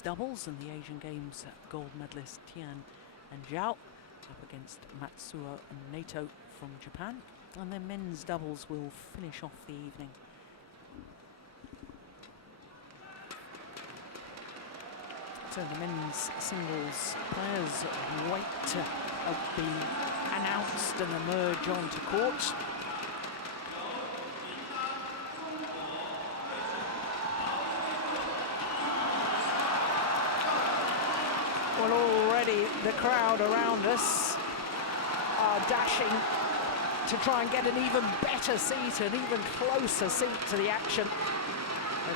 doubles, and the Asian Games gold medalist Tian and Zhao up against Matsuo and Nato from Japan. And then men's doubles will finish off the evening. So the men's singles players wait to be announced and emerge onto court. Well, already the crowd around us are dashing to try and get an even better seat, an even closer seat to the action,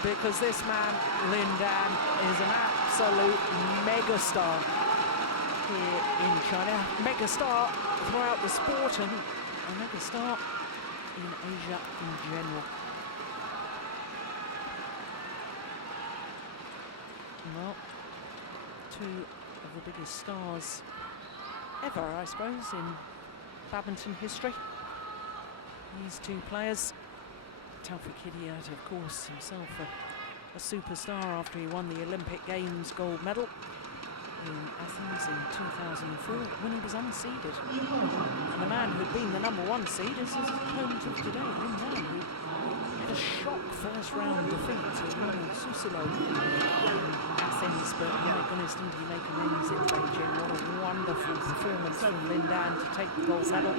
because this man, Lin Dan, is an absolute megastar here in China, megastar throughout the sport and a megastar in Asia in general. Well, two of the biggest stars ever, I suppose, in badminton history. These two players. Taufik Hidayat, of course, himself a superstar after he won the Olympic Games gold medal in Athens in 2004 when he was unseeded. And the man who'd been the #1 seed is his opponent of today, Lin Dan, who had a shock first round defeat to Ronald Susilo in Athens, but my goodness, didn't he make amends in Beijing. What a wonderful performance from Lin Dan to take the gold medal.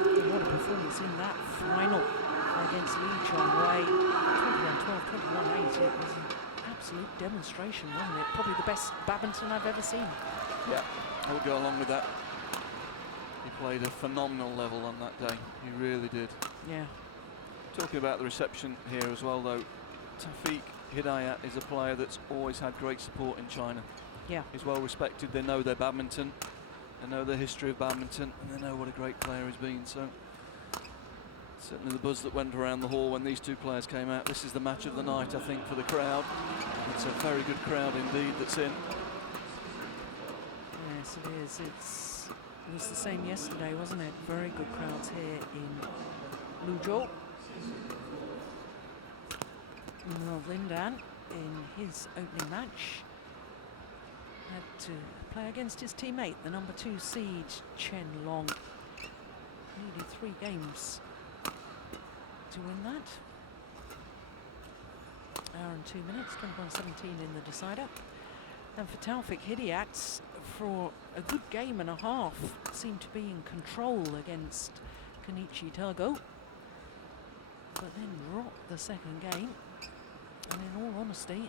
And what a performance in that final against Lee Chong-wei, 21-12, 21-8. It was an absolute demonstration, wasn't it? Probably the best badminton I've ever seen. Yeah, I would go along with that. He played a phenomenal level on that day. He really did. Yeah. Talking about the reception here as well, though, Taufik Hidayat is a player that's always had great support in China. Yeah. He's well respected. They know their badminton. They know the history of badminton, and they know what a great player he's been. So certainly the buzz that went around the hall when these two players came out. This is the match of the night, I think, for the crowd. It's a very good crowd indeed that's in. Yes, it is. It was the same yesterday, wasn't it? Very good crowds here in Luzhou. Well, Lin Dan, in his opening match, had to play against his teammate, the #2 seed, Chen Long. Needed 3 games to win that. Hour and 2 minutes, 21-17 in the decider. And for Taufik Hidayat, for a good game and a half, seemed to be in control against Kenichi Togo, but then dropped the second game. And in all honesty,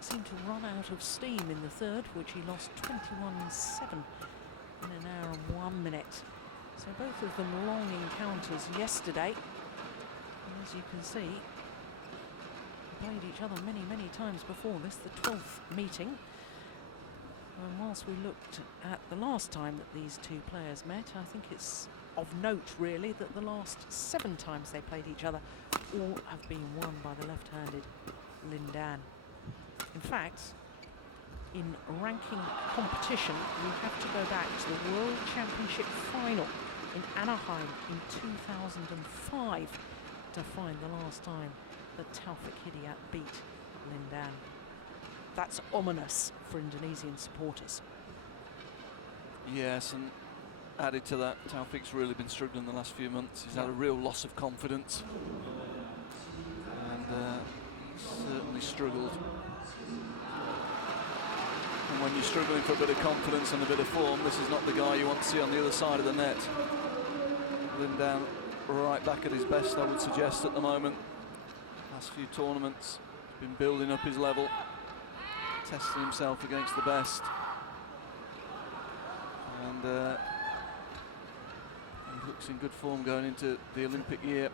seemed to run out of steam in the third, which he lost 21-7 in an hour and 1 minute. So both of them long encounters yesterday. And as you can see, played each other many, many times before this, the 12th meeting. And whilst we looked at the last time that these two players met, I think it's of note, really, that the last 7 times they played each other all have been won by the left-handed Lin Dan. In fact, in ranking competition, we have to go back to the World Championship final in Anaheim in 2005 to find the last time that Taufik Hidayat beat Lin Dan. That's ominous for Indonesian supporters. Yes, and added to that, Taufik's really been struggling the last few months. He's had a real loss of confidence. And certainly struggled. And when you're struggling for a bit of confidence and a bit of form, this is not the guy you want to see on the other side of the net. Lin Dan right back at his best, I would suggest, at the moment. Last few tournaments, he's been building up his level, testing himself against the best. And he looks in good form going into the Olympic year.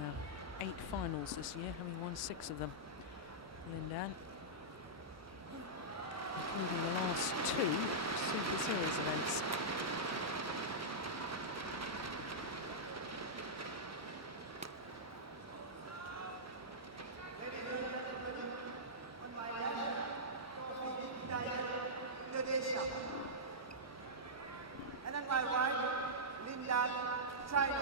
Yeah, 8 finals this year, having won 6 of them. Lin Dan, including the last 2 Superseries events. And then my wife, Lin Dan, China.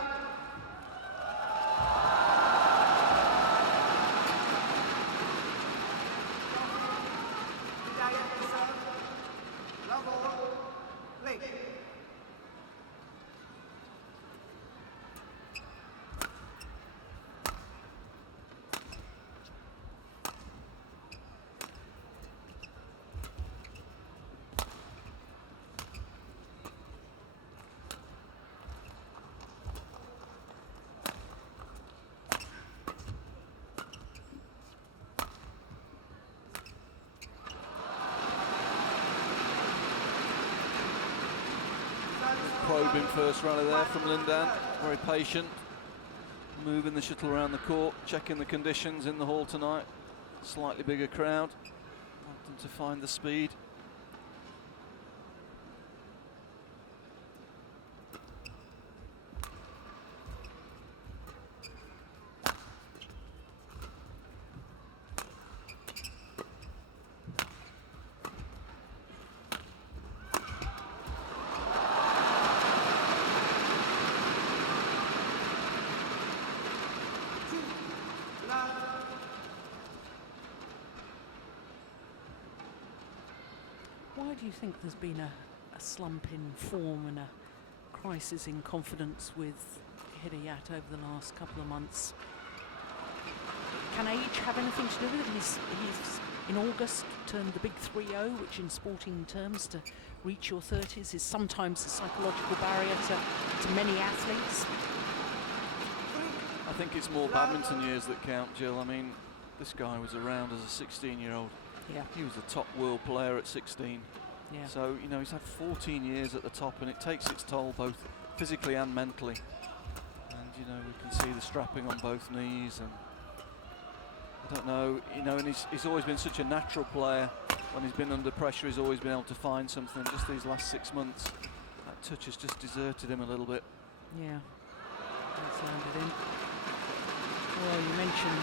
Late. Probing first runner there from Lindan, very patient, moving the shuttle around the court, checking the conditions in the hall tonight. Slightly bigger crowd, wanting to find the speed. Why do you think there's been a slump in form and a crisis in confidence with Hidayat over the last couple of months? Can age have anything to do with it? He's in August turned the big 3-0, which in sporting terms to reach your 30s is sometimes a psychological barrier to many athletes. I think it's more badminton years that count, Jill. I mean, this guy was around as a 16-year-old. Yeah. He was a top world player at 16. Yeah. So, you know, he's had 14 years at the top, and it takes its toll both physically and mentally. And, you know, we can see the strapping on both knees, and I don't know, you know, and he's always been such a natural player. When he's been under pressure, he's always been able to find something. Just these last 6 months, that touch has just deserted him a little bit. Yeah, that's landed in. Well, you mentioned,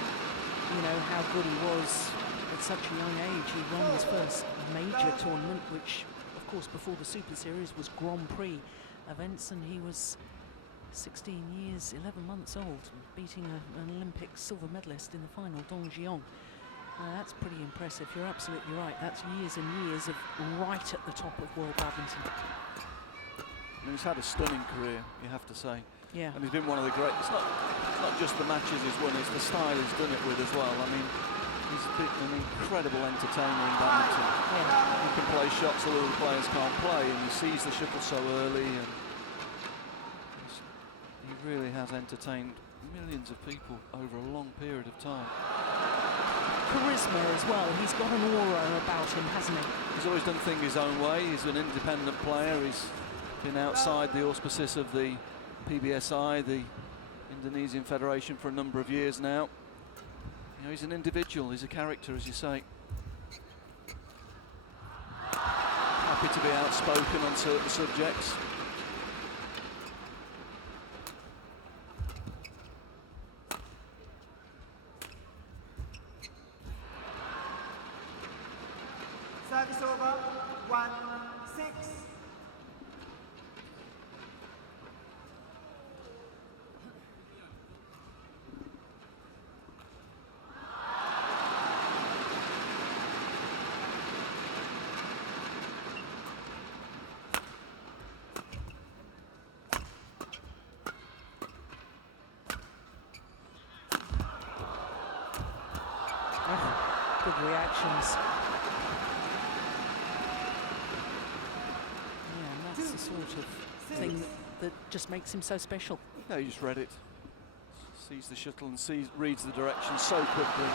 you know, how good he was at such a young age. He won his first major tournament, which, of course, before the Super Series was Grand Prix events, and he was 16 years, 11 months old, beating an Olympic silver medalist in the final, Dong Jiong. That's pretty impressive. You're absolutely right. That's years and years of right at the top of world badminton. I mean, he's had a stunning career, you have to say. Yeah. And he's been one of the great. It's not just the matches he's won; it's the style he's done it with as well. I mean, he's been an incredible entertainer in badminton. Yeah. He can play shots that other players can't play, and he sees the shuttle so early, and he really has entertained millions of people over a long period of time. Charisma as well. He's got an aura about him, hasn't he? He's always done things his own way. He's an independent player. He's been outside the auspices of the PBSI, the Indonesian Federation, for a number of years now. You know, he's an individual. He's a character, as you say. Happy to be outspoken on certain subjects. Service over, 1-6. Good reactions. Yeah, and that's the sort of thing that just makes him so special. No, he just read it. Sees the shuttle and reads the direction so quickly.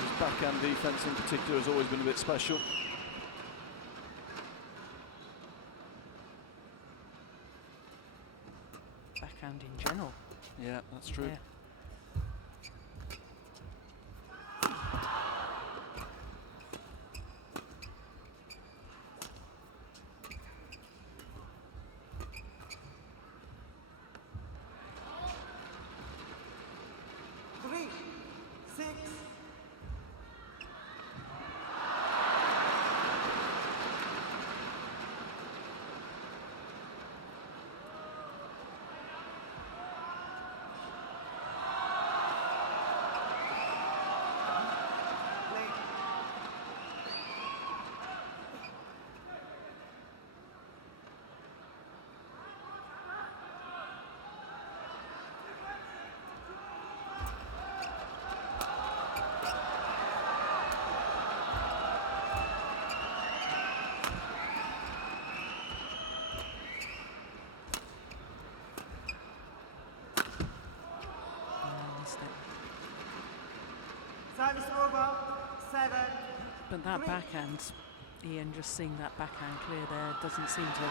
His backhand defence in particular has always been a bit special. Backhand in general. Yeah, that's true. Yeah. over. 7. But that backhand, Ian, just seeing that backhand clear there, doesn't seem to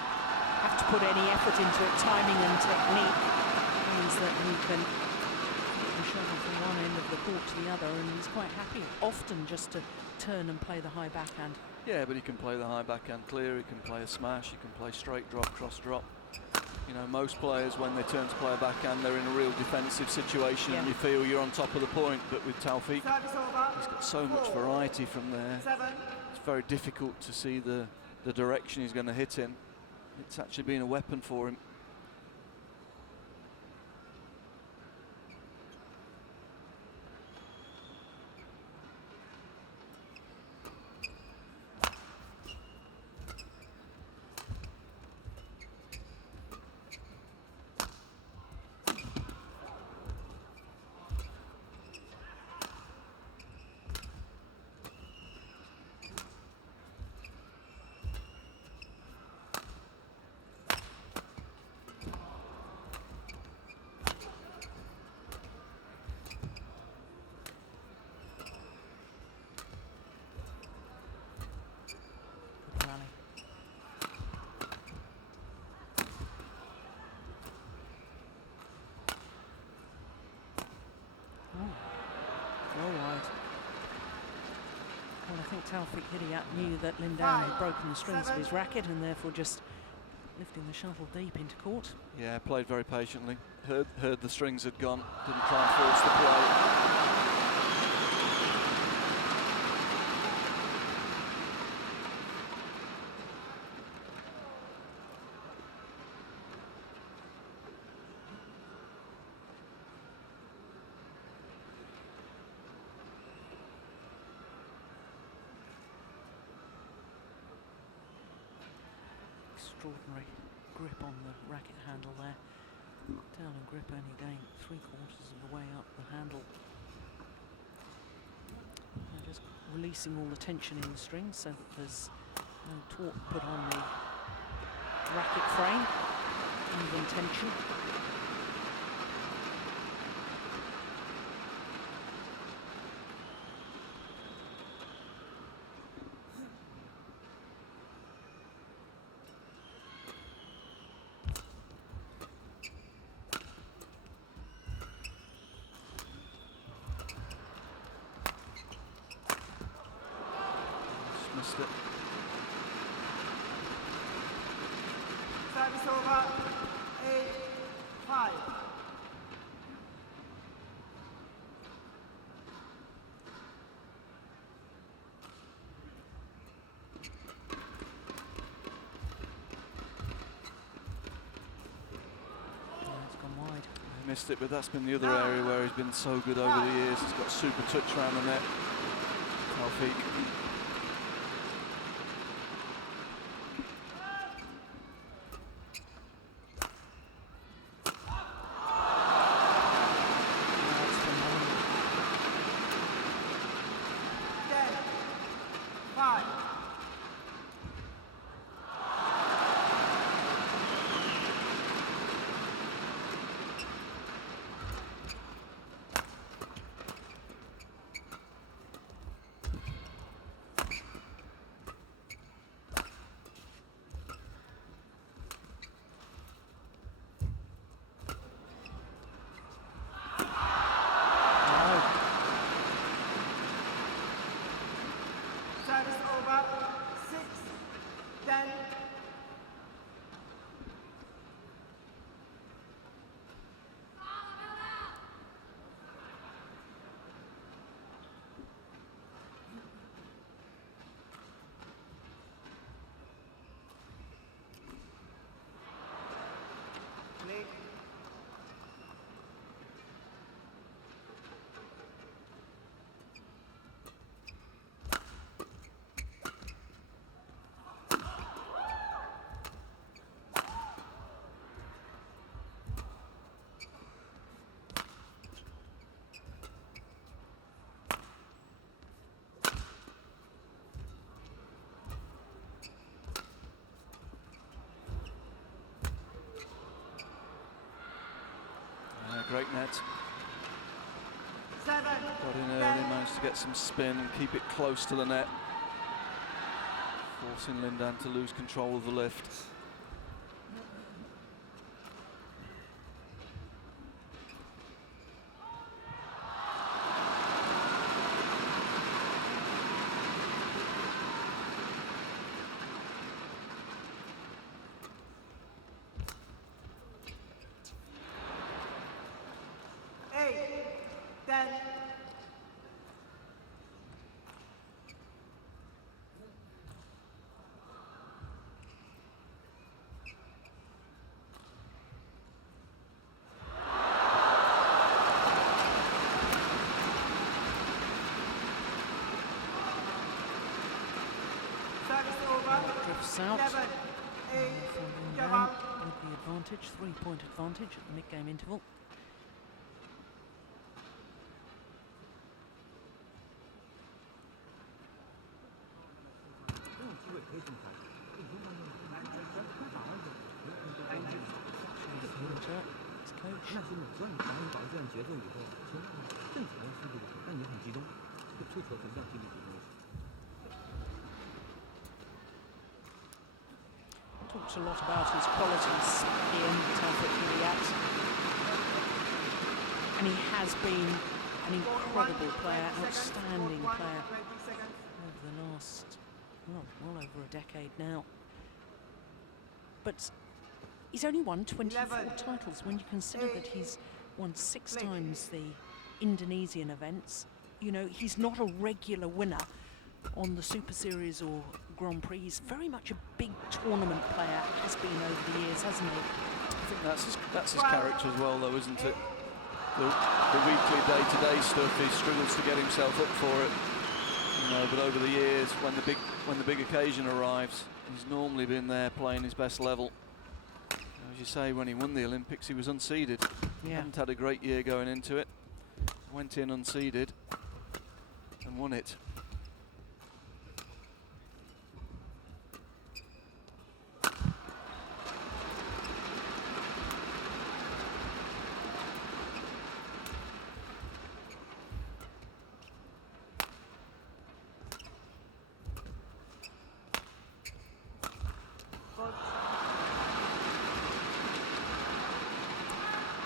have to put any effort into it. Timing and technique means that he can get the shuttle from one end of the court to the other, and he's quite happy often just to turn and play the high backhand. Yeah, but he can play the high backhand clear, he can play a smash, he can play straight drop, cross drop. You know, most players, when they turn to play a backhand, they're in a real defensive situation, and you feel you're on top of the point. But with Taufik, he's got so much variety from there. 7. It's very difficult to see the direction he's going to hit in. It's actually been a weapon for him. Well, I think Taufik Hidayat knew that Lindan had broken the strings of his racket and therefore just lifting the shuttle deep into court. Yeah, played very patiently. Heard the strings had gone, didn't try and force the play. Extraordinary grip on the racket handle there. Tail and grip only going 3/4 of the way up the handle. They're just releasing all the tension in the strings so that there's no torque put on the racket frame. Even tension. Missed it. Service over. 8-5. Missed it, but that's been the other area where he's been so good over the years. He's got super touch around the net. Taufik. Great net. 7, Got in early, managed to get some spin and keep it close to the net, forcing Lindan to lose control of the lift. Drifts out. Lindan with the advantage, 3-point advantage at the mid-game interval. His coach. Talks a lot about his qualities, Ian, Taufik Hidayat. And he has been an incredible player, outstanding player over the last, well over a decade now. But he's only won 24 titles when you consider that he's won 6 times the Indonesian events. You know, he's not a regular winner on the Superseries or Grand Prix. He's very much a big tournament player, has been over the years, hasn't he? I think that's his character as well, though, isn't it? The weekly, day-to-day stuff, he struggles to get himself up for it. You know, but over the years, when the big occasion arrives, he's normally been there playing his best level. As you say, when he won the Olympics, he was unseeded. Yeah. Hadn't had a great year going into it. Went in unseeded and won it.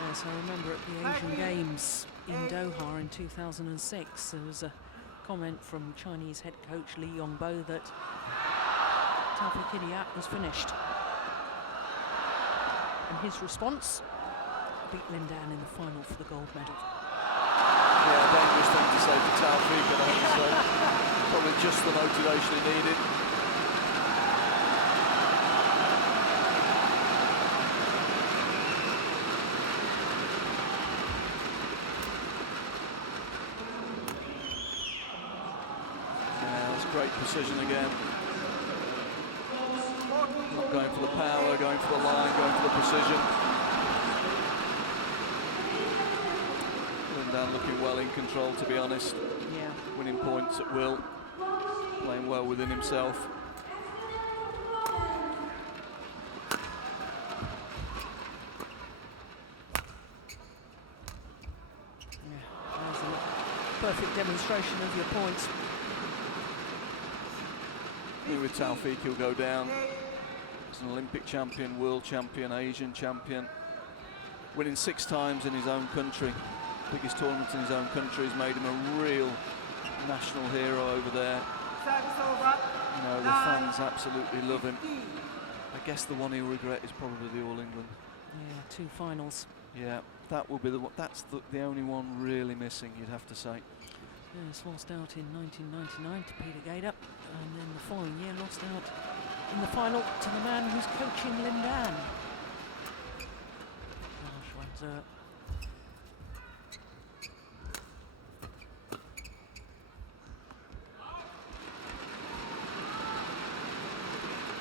Yes, I remember at the Asian Games in Doha in 2006, there was a comment from Chinese head coach Li Yongbo that Taufik Hidayat was finished. And his response, beat Lindan in the final for the gold medal. Yeah, dangerous thing to say for Taufik, I have to say. Probably just the motivation he needed. Great precision again. Not going for the power, going for the line, going for the precision. Lindan looking well in control, to be honest. Yeah. Winning points at will, playing well within himself. Yeah, that's a perfect demonstration of your points. With Taufik, he'll go down as an Olympic champion, world champion, Asian champion, winning 6 times in his own country. Biggest tournament in his own country has made him a real national hero over there. You know, the fans absolutely love him. I guess the one he'll regret is probably the All England. Yeah, 2 finals. Yeah, that will be the one. That's the only one really missing, you'd have to say. Yes, lost out in 1999 to Peter Gader, and then the following year lost out in the final to the man who's coaching Lindan.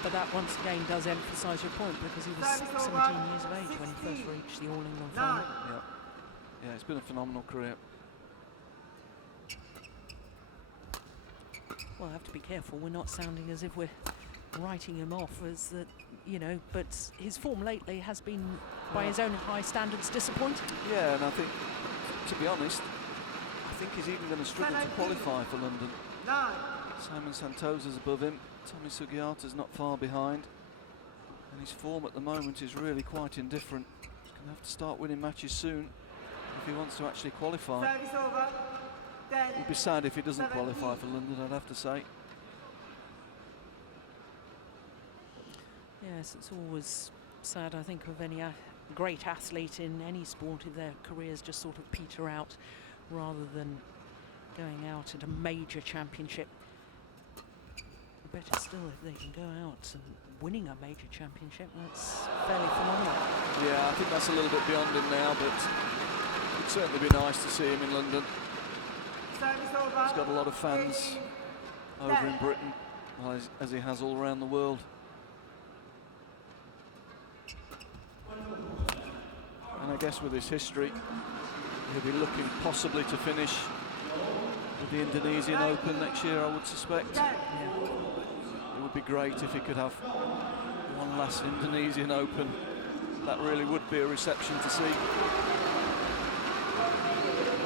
But that once again does emphasise your point, because he was 17 years of age when he first reached the All England final. Yeah, it's been a phenomenal career. Well, I have to be careful. We're not sounding as if we're writing him off as that, you know, but his form lately has been, by his own high standards, disappointing. Yeah, and I think, to be honest, I think he's even going to struggle to qualify for London. 9. Simon Santosa's above him. Tommy Sugiata's not far behind. And his form at the moment is really quite indifferent. He's going to have to start winning matches soon if he wants to actually qualify. Service over. 10. It would be sad if he doesn't 17. qualify for London, I'd have to say. Yes, it's always sad, I think, of any great athlete in any sport if their careers just sort of peter out rather than going out at a major championship. Better still if they can go out and winning a major championship. That's fairly phenomenal. Yeah, I think that's a little bit beyond him now, but it'd certainly be nice to see him in London. Service over. He's got a lot of fans over in Britain, well, as he has all around the world. And I guess with his history, he'll be looking possibly to finish with the Indonesian Open next year, I would suspect. Yeah. It would be great if he could have one last Indonesian Open. That really would be a reception to see.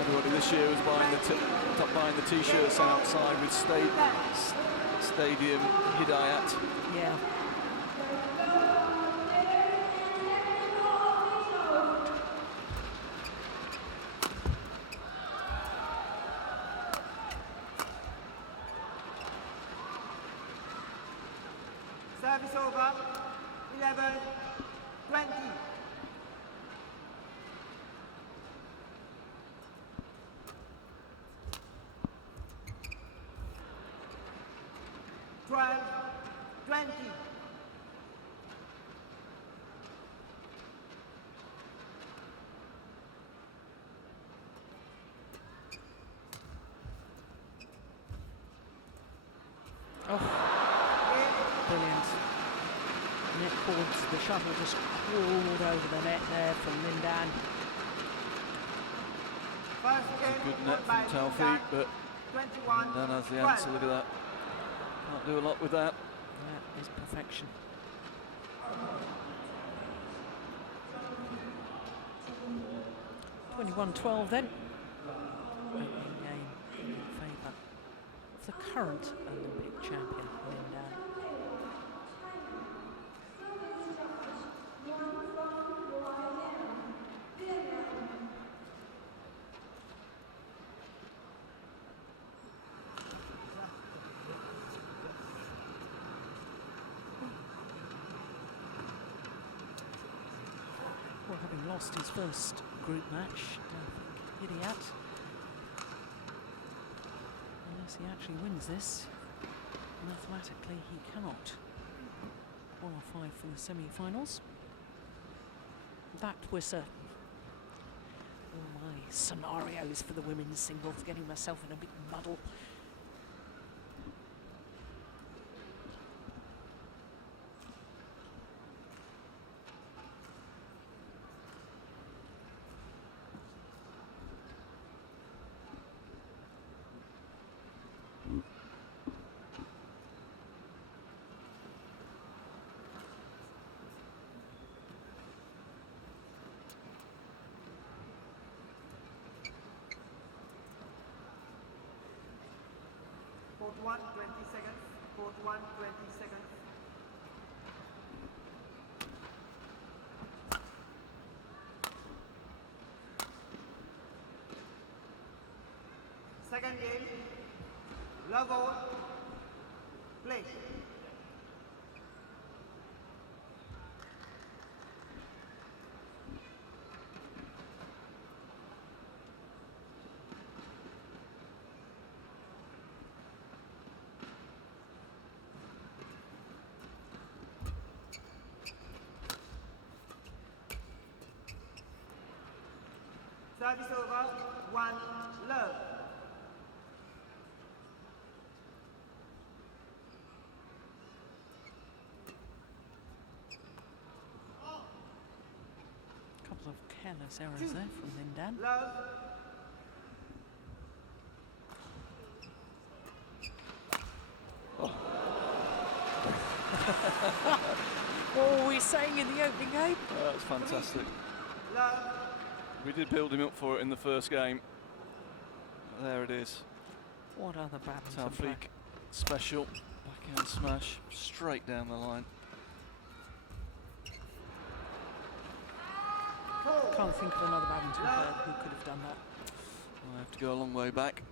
Everybody this year was buying the t-shirts outside with Stadium Hidayat. Yeah. Service over. 11. 20. 12. 20. Oh, brilliant. Net cords, the shuttle just crawled over the net there from Lindan. First game Good net by from Taufik, but 21. Dan has the answer. Look at that. Can't do a lot with that. That is perfection. (21-12) then. Opening game in favour of the current Olympic champion, Lindan. Well, having lost his first group match, Taufik Hidayat, unless he actually wins this, mathematically he cannot qualify for the semi-finals. That was all my scenarios for the women's singles, getting myself in a big muddle. Court 1, 20 seconds. Court 1, 20 seconds. Second game. Love all. Play. Service over. 1 love. Couple of careless errors there from Lindan. Love. What were we saying in the opening game? That's fantastic. Love. We did build him up for it in the first game. There it is. What other badminton player? Taufik special. Backhand smash. Straight down the line. Can't think of another badminton player who could have done that. I have to go a long way back.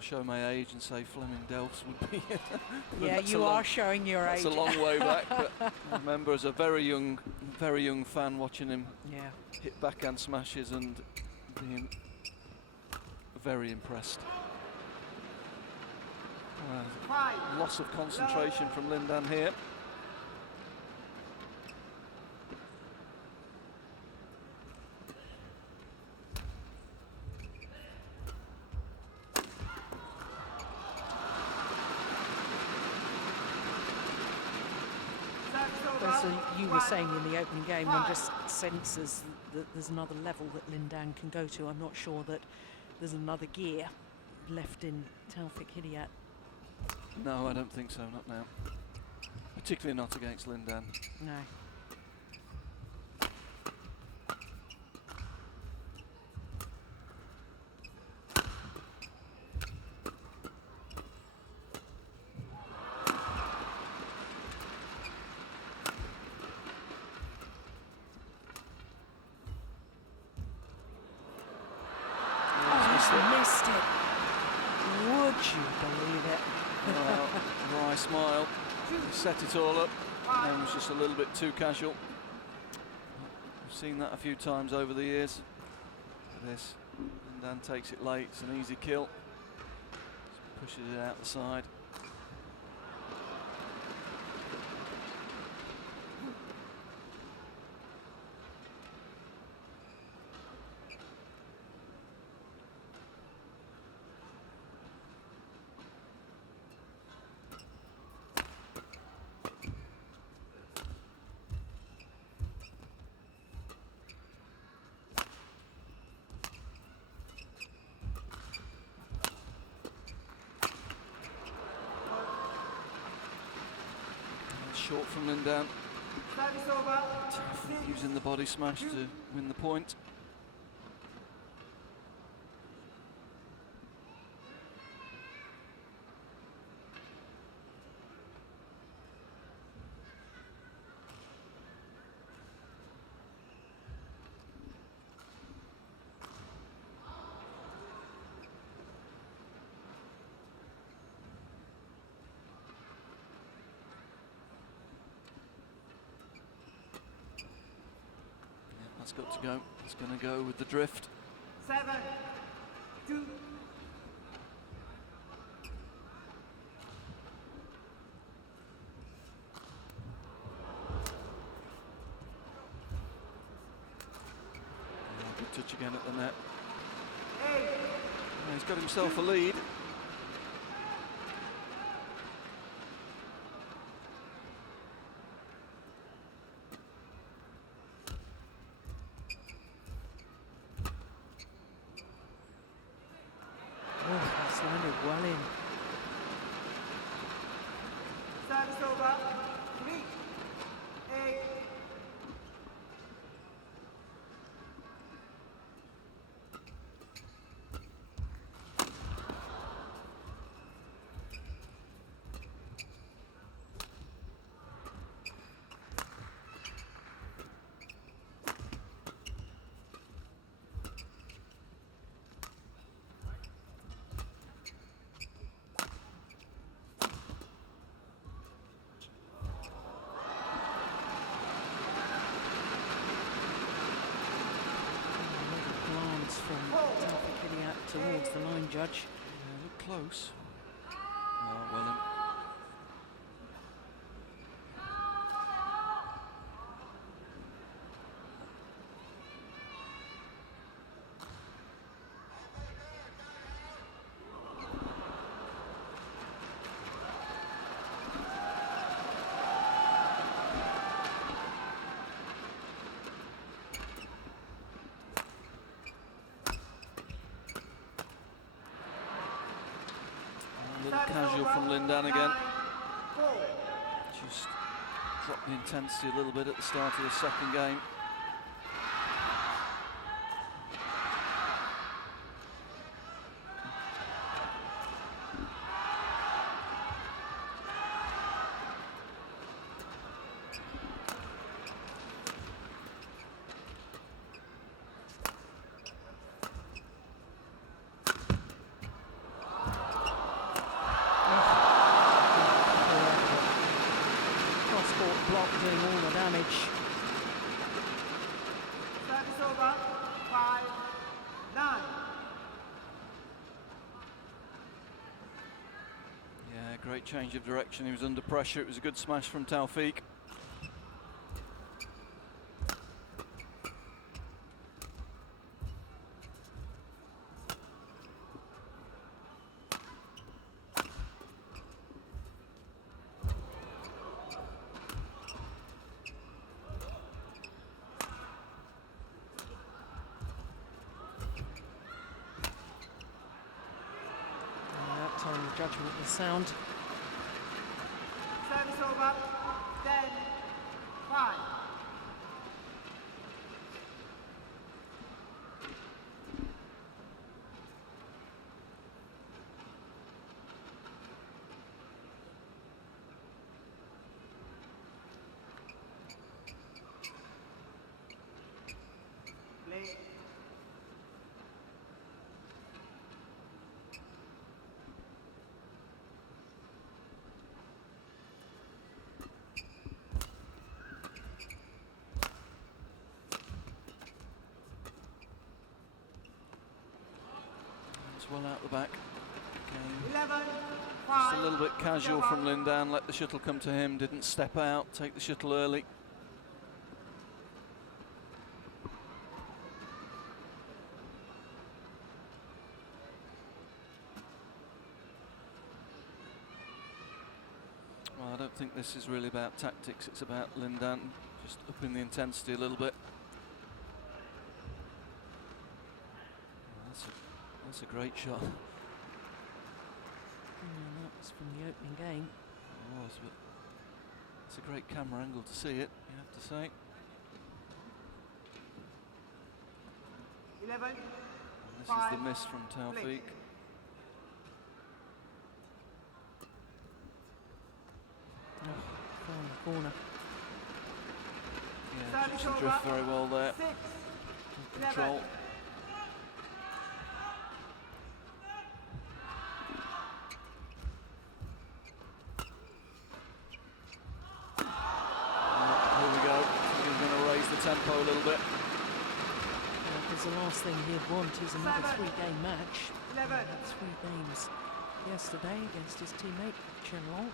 Show my age and say Fleming Delphs would be. Yeah, you are showing your age. That's a long way back, but I remember as a very young fan watching him hit backhand smashes and being very impressed. Loss of concentration from Lindan here. As you were saying in the opening game, one just senses that there's another level that Lindan can go to. I'm not sure that there's another gear left in Taufik Hidayat. No, I don't think so, not now. Particularly not against Lindan. No. Missed it. Would you believe it? Well, wry smile. He set it all up and was just a little bit too casual. I've seen that a few times over the years. This, and Dan takes it late. It's an easy kill. Just pushes it out the side. Short from Lindan. Using the body smash to win the point. That's got to go. It's going to go with the drift. 7-2. Good touch again at the net. He's got himself a lead. That's landed well in. Service over. 3-8. From Taufik Hidayat towards the line judge. Look close. Oh, well in. A little casual from Lindan again. Just dropped the intensity a little bit at the start of the second game. clock doing all the damage. Service over. 5-9. Yeah, great change of direction. He was under pressure. It was a good smash from Taufik. That time the judgment was sound. Service over. 10-5. Play. It's well out the back. Again, 11-5. just a little bit casual from Lindan. Let the shuttle come to him. Didn't step out. Take the shuttle early. Well, I don't think this is really about tactics. It's about Lindan just upping the intensity a little bit. That's a great shot. That was from the opening game. It was, but it's a great camera angle to see it, you have to say. 11. And this is the miss from Taufik. Found the corner. Yeah, chips and drift very well there. 6. Good control. Here we go. He's going to raise the tempo a little bit. Because the last thing he'd want is another 3-game match. 11. He had 3 games yesterday against his teammate Chen Long.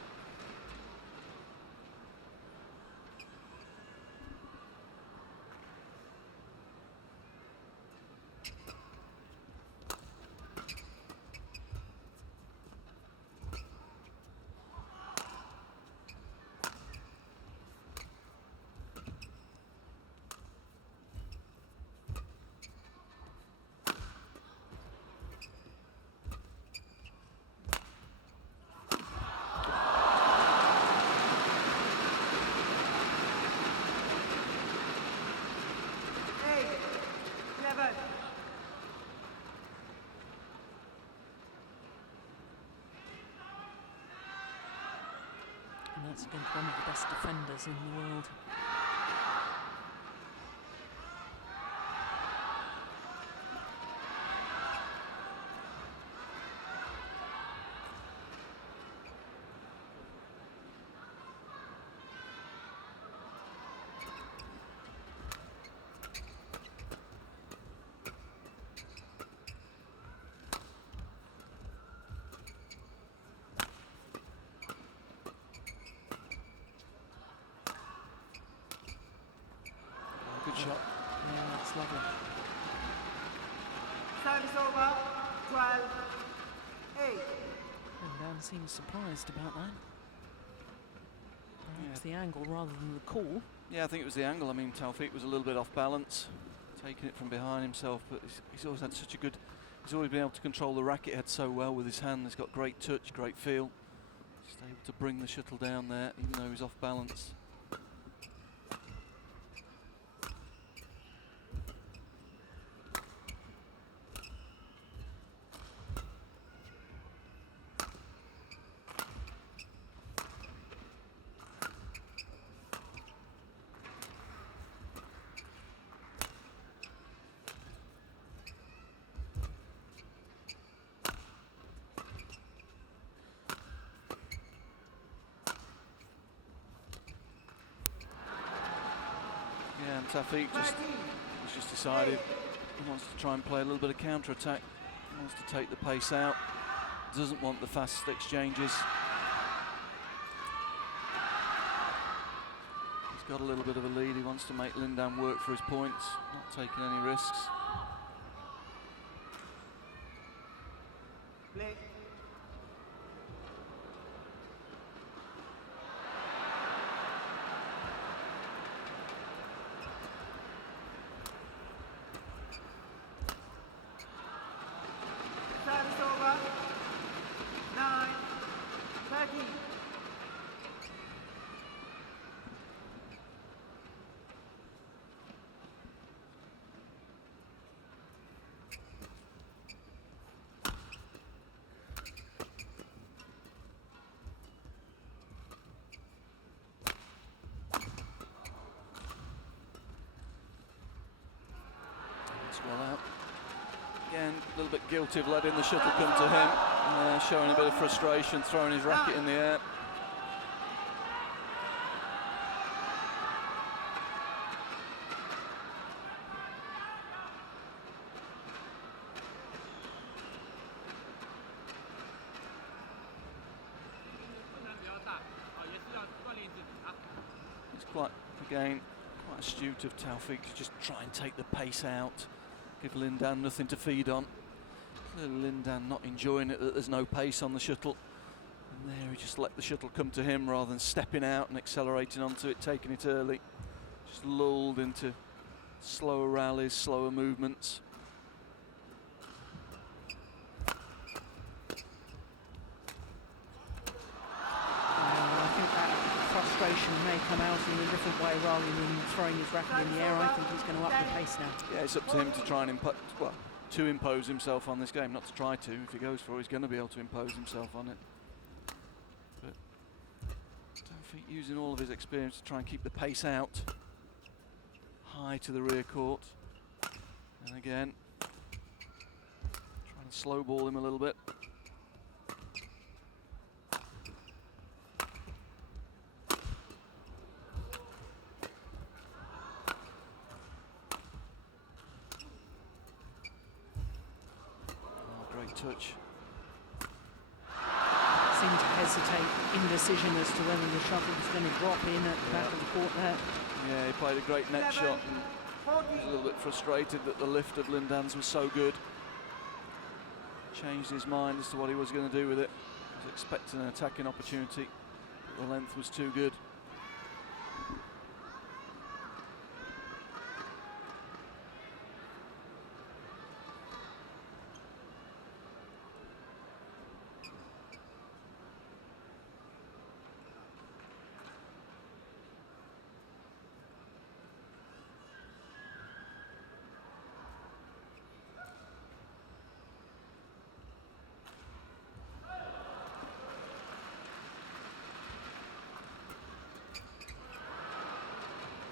And that's against one of the best defenders in the world. Good shot. Yeah, that's lovely. Service over. 12-8. And Dan seems surprised about that. Perhaps the angle rather than the call. Yeah, I think it was the angle. I mean, Taufik was a little bit off balance, taking it from behind himself, but he's always had such a good, he's always been able to control the racket head so well with his hand. He's got great touch, great feel. Just able to bring the shuttle down there, even though he's off balance. And Taufik he's just decided he wants to try and play a little bit of counter-attack. He wants to take the pace out. Doesn't want the fast exchanges. He's got a little bit of a lead. He wants to make Lindan work for his points, not taking any risks. Play. Service over. 9-13. It's well out. Again, a little bit guilty of letting the shuttle come to him. Showing a bit of frustration, throwing his racket in the air. It's quite, again, quite astute of Taufik to just try and take the pace out, give Lindan nothing to feed on. Clearly Lindan not enjoying it that there's no pace on the shuttle. And there he just let the shuttle come to him rather than stepping out and accelerating onto it, taking it early. Just lulled into slower rallies, slower movements. I think that frustration may come out in a different way rather than throwing his racket in the air. I think he's going to up the pace now. Yeah, it's up to him to try and impose himself on this game, not to try to. If he goes for it, he's going to be able to impose himself on it. But Taufik using all of his experience to try and keep the pace out, high to the rear court. And again, trying to slow ball him a little bit. Touch. Seemed to hesitate, indecision as to whether the shuttle was going to drop in at the back of the court there. Yeah, he played a great net shot and was a little bit frustrated that the lift of Lindan's was so good. Changed his mind as to what he was going to do with it. He was expecting an attacking opportunity, but the length was too good.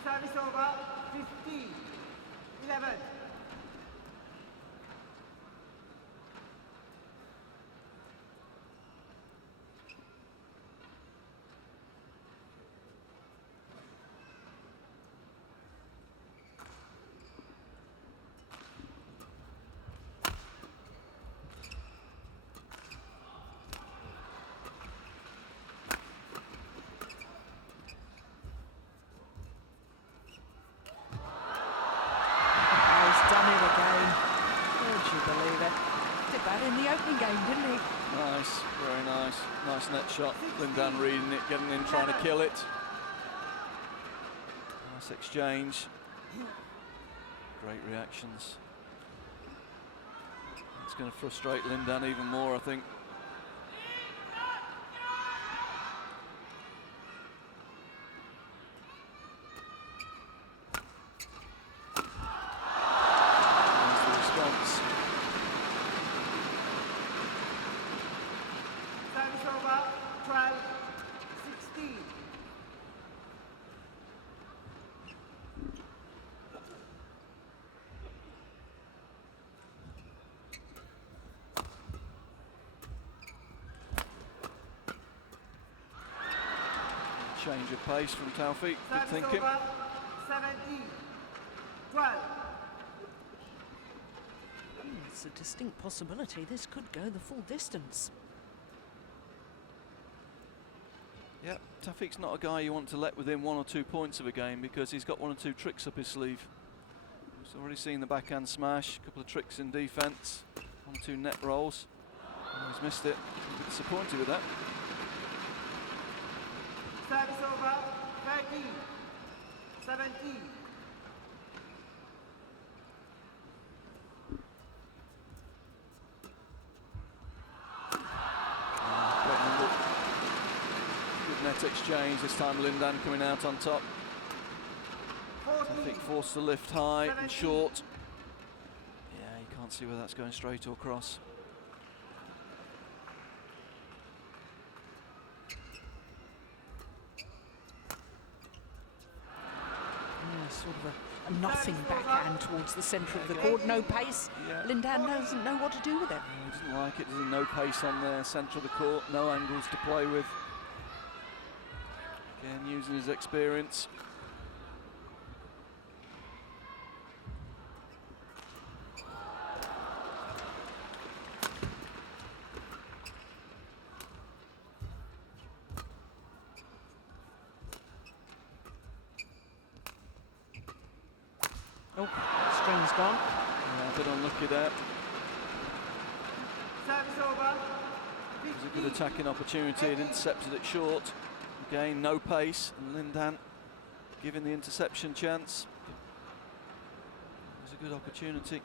Service over. 15-11. In the opening game, didn't he? Nice, very nice. Nice net shot. Lindan reading it, getting in, trying to kill it. Nice exchange. Great reactions. It's going to frustrate Lindan even more, I think. There's the response. Service over. 12-16. Change of pace from Taufik. Good Service thinking. over. 17. 12. It's a distinct possibility this could go the full distance. Yep, Taufik's not a guy you want to let within 1 or 2 points of a game, because he's got 1 or 2 tricks up his sleeve. He's already seen the backhand smash, a couple of tricks in defence, 1 or 2 net rolls. Oh, he's missed it. A bit disappointed with that. Service over. 13. 17. Good net exchange, this time Lindan coming out on top. 14. Taufik forced to lift high and short. Yeah, you can't see whether that's going straight or cross. Yeah, sort of a nothing backhand towards the centre of the court. No pace. Yeah. Lindan doesn't know what to do with it. He doesn't like it, does he? No pace on the centre of the court, no angles to play with. Again, using his experience. Oh, string's gone. Yeah, a bit unlucky there. Service over. It was a good attacking opportunity, and intercepted it short. Again, no pace, and Lindan giving the interception chance. It was a good opportunity.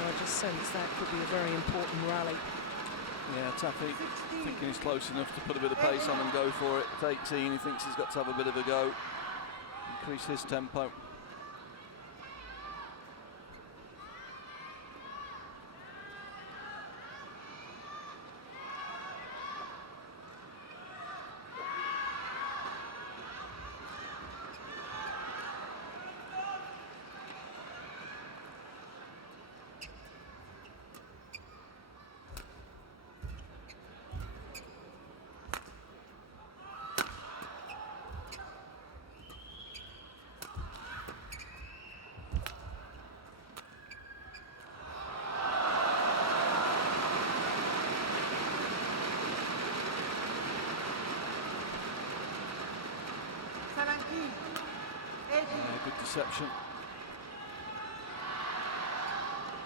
I just sense that could be a very important rally. Yeah, Taufik thinking he's close enough to put a bit of pace on and go for it. At 18, he thinks he's got to have a bit of a go, increase his tempo. Good deception.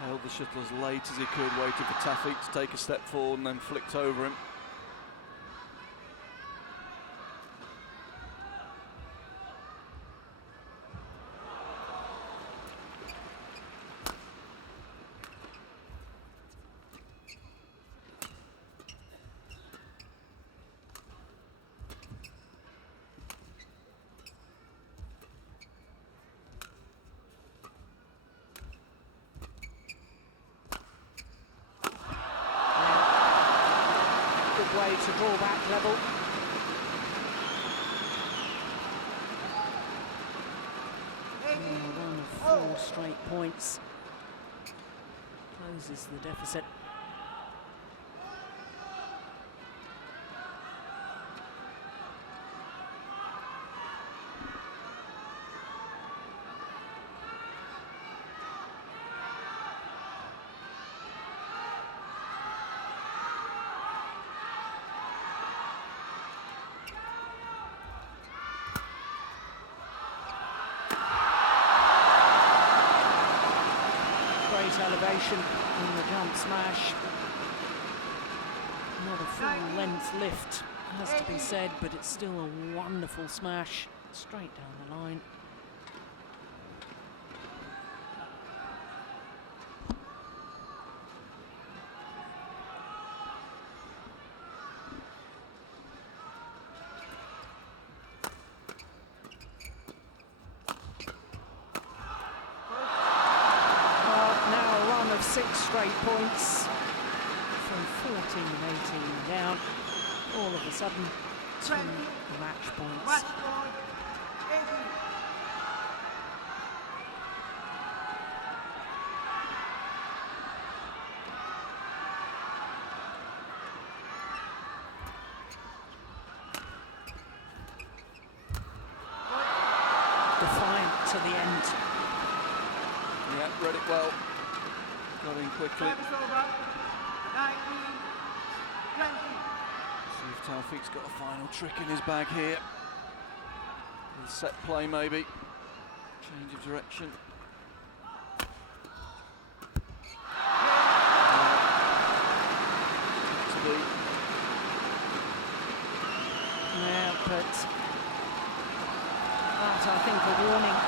Held the shuttle as late as he could, waited for Taufik to take a step forward and then flicked over him. Way to draw back level. One of 4 straight points. Closes the deficit. elevation in the jump smash. Not a full length lift, has to be said, but it's still a wonderful smash straight down the line. Now a run of 6 straight points from 14 and 18 down. All of a sudden, 2 match points. Match point, 18. Defiant to the end. Yeah, read it well. Got in quickly. Service over, 19, 20. See if Taufik's got a final trick in his bag here. A set play maybe. Change of direction. To be. Yeah, but that, I think, a warning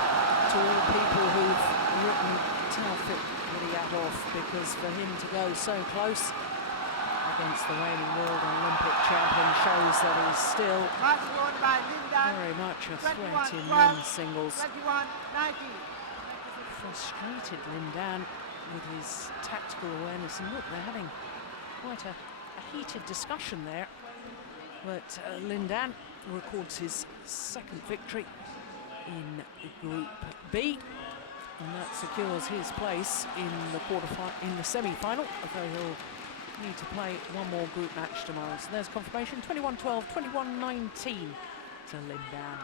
to all people who've written Taufik Hidayat off, because for him to go so close against the reigning world and Olympic champion shows that he's still Match won by Lindan. very much a 21, threat in 12, men's singles. 21, 19. Frustrated Lindan with his tactical awareness, and look, they're having quite a heated discussion there. But Lindan records his 2nd victory in Group B, and that secures his place in the semi-final, although he'll need to play one more group match tomorrow. So there's confirmation, 21-12, 21-19 to Lindan.